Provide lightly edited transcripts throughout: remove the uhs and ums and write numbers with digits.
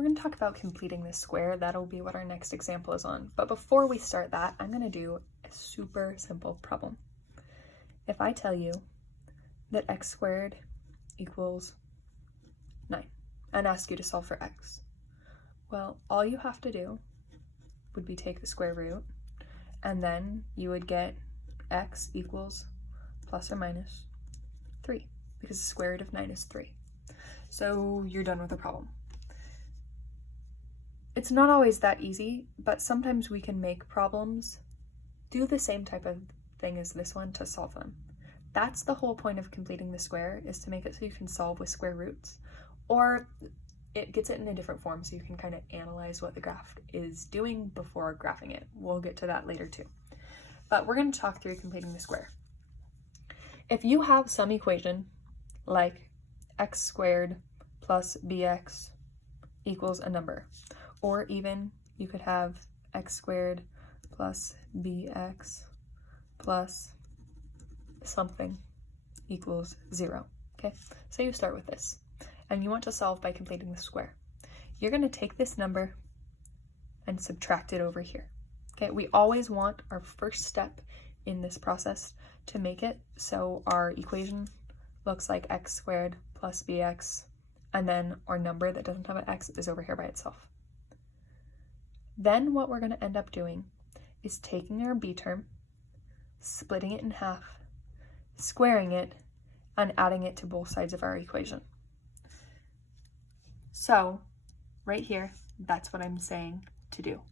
we're going to talk about completing this square. That'll be what our next example is on. But before we start that, I'm going to do a super simple problem. If I tell you that x squared equals 9 and ask you to solve for x, well, all you have to do would be take the square root, and then you would get x equals plus or minus 3, because the square root of 9 is 3. So you're done with the problem. It's not always that easy, but sometimes we can make problems do the same type of thing as this one to solve them. That's the whole point of completing the square, is to make it so you can solve with square roots, or it gets it in a different form so you can kind of analyze what the graph is doing before graphing it. We'll get to that later too. But we're going to talk through completing the square. If you have some equation like x squared plus bx equals a number, or even you could have x squared plus bx plus something equals 0, okay? So you start with this, and you want to solve by completing the square. You're going to take this number and subtract it over here, okay? We always want our first step in this process to make it so our equation looks like x squared plus bx, and then our number that doesn't have an x is over here by itself. Then what we're going to end up doing is taking our b term, splitting it in half, squaring it, and adding it to both sides of our equation. So right here, that's what I'm saying to do.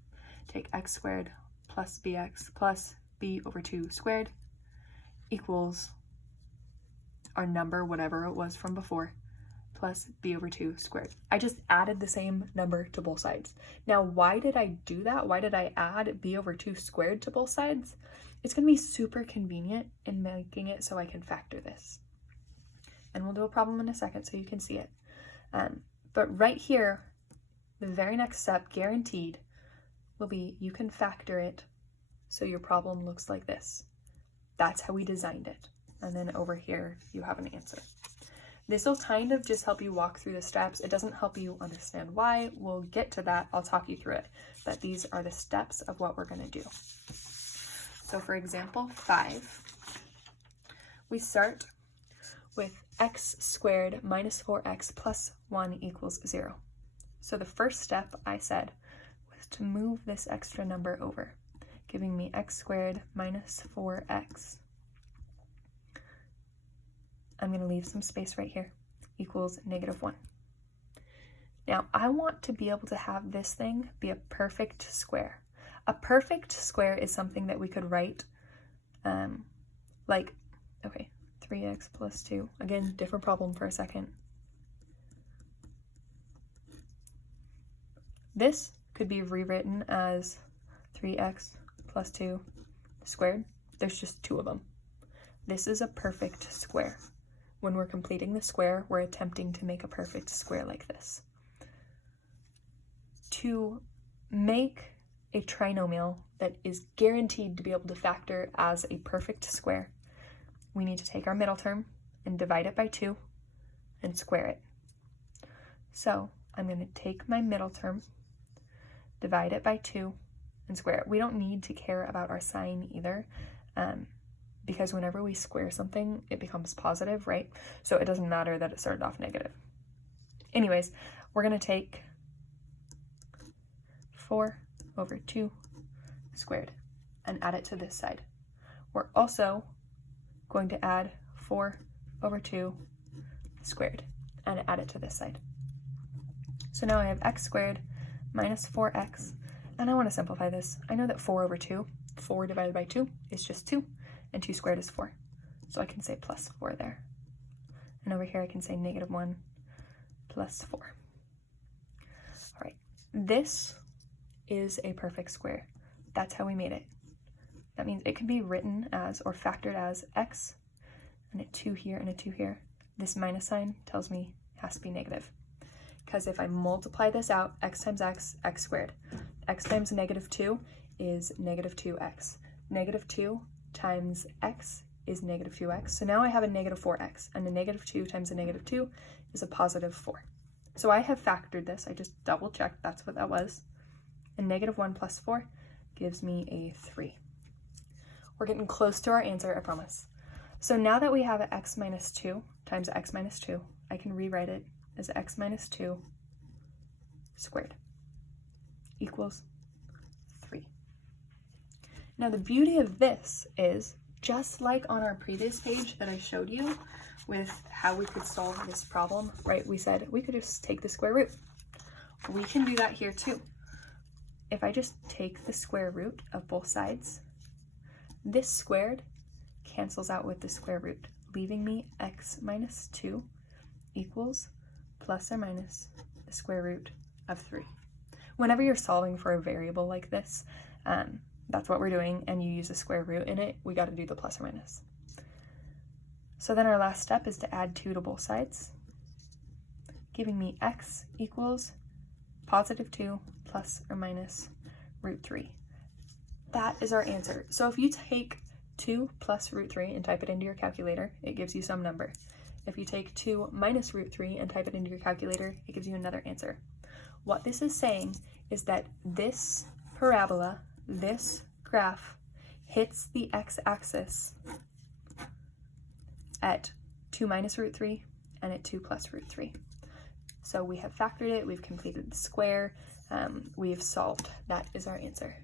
Take x squared plus bx plus b over 2 squared equals our number, whatever it was from before, plus b over 2 squared. I just added the same number to both sides. Now, why did I do that? Why did I add b over 2 squared to both sides? It's going to be super convenient in making it so I can factor this. And we'll do a problem in a second so you can see it. But right here, the very next step, guaranteed, will be you can factor it so your problem looks like this. That's how we designed it. And then over here, you have an answer. This will kind of just help you walk through the steps. It doesn't help you understand why. We'll get to that. I'll talk you through it. But these are the steps of what we're going to do. So for example 5, we start with x squared minus 4x plus 1 equals 0. So the first step I said was to move this extra number over, giving me x squared minus 4x. I'm going to leave some space right here, equals -1. Now I want to be able to have this thing be a perfect square. A perfect square is something that we could write like, okay, 3x plus 2. Again, different problem for a second. This could be rewritten as 3x plus 2 squared. There's just 2 of them. This is a perfect square. When we're completing the square, we're attempting to make a perfect square like this. To make a trinomial that is guaranteed to be able to factor as a perfect square, we need to take our middle term and divide it by 2 and square it. So I'm going to take my middle term, divide it by 2, and square it. We don't need to care about our sign either, because whenever we square something, it becomes positive, right? So it doesn't matter that it started off negative. Anyways, we're going to take 4 over 2 squared and add it to this side. We're also going to add 4 over 2 squared and add it to this side. So now I have x squared minus 4x, and I want to simplify this. I know that 4 over 2, 4 divided by 2 is just 2, and 2 squared is 4. So I can say plus 4 there. And over here I can say -1 plus 4. All right, this is a perfect square. That's how we made it. That means it can be written as, or factored as, x and a 2 here and a 2 here. This minus sign tells me it has to be negative. Because if I multiply this out, x times x, x squared. X times -2 is -2x. -2 times x is -2x. So now I have a -4x, and a -2 times a -2 is a +4. So I have factored this. I just double checked. That's what that was. And -1 plus 4 gives me a 3. We're getting close to our answer, I promise. So now that we have x minus 2 times x minus 2, I can rewrite it as x minus 2 squared equals 3. Now the beauty of this is, just like on our previous page that I showed you with how we could solve this problem, right? We said we could just take the square root. We can do that here too. If I just take the square root of both sides, this squared cancels out with the square root, leaving me x minus 2 equals plus or minus the square root of 3. Whenever you're solving for a variable like this, that's what we're doing, and you use a square root in it, we got to do the plus or minus. So then our last step is to add 2 to both sides, giving me x equals positive 2 plus or minus root 3. That is our answer. So if you take 2 plus root 3 and type it into your calculator, it gives you some number. If you take 2 minus root 3 and type it into your calculator, it gives you another answer. What this is saying is that this parabola, this graph, hits the x-axis at 2 minus root 3 and at 2 plus root 3. So we have factored it, we've completed the square, we've solved. That is our answer.